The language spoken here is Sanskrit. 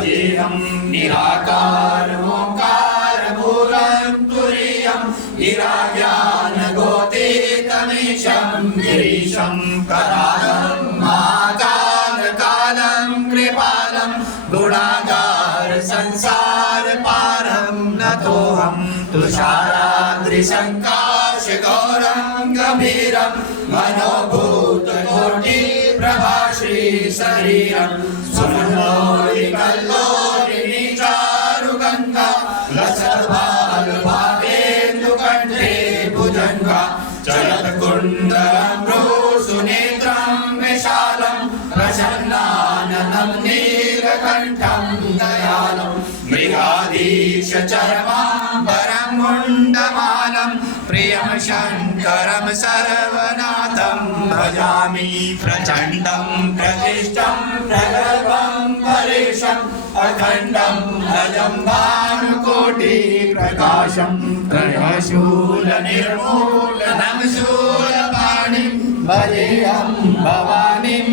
भजेऽहं निराकारमोङ्कारमूलं तुरीयं निराज्ञानगोतीतमीशं गिरीशं करालं महाकालकालं कृपालं गुणागार संसारपारं नतोऽहं तुषाराद्रिशङ्काशगौरं गम्भीरं मनोभूतकोटिप्रभाश्री शरीरं सुमनोरिकल्लोलिनी चारुगङ्गा लसद्भालभावेन्दुकण्ठे भुजङ्गा चलत्कुण्डलं भ्रूसुनेत्रं विशालं प्रसन्नाननं नीलकण्ठं दयालं मृगाधीशचर्माम्बरं मुण्डमालं प्रियं शङ्करं सर्वनाथं भजामि प्रचण्डं प्रकृष्टं प्रगल्भं परेशम् अखण्डं अजं भानुकोटिप्रकाशं त्रयशूलनिर्मूलनं शूलपाणिं भजेऽहं भवानीं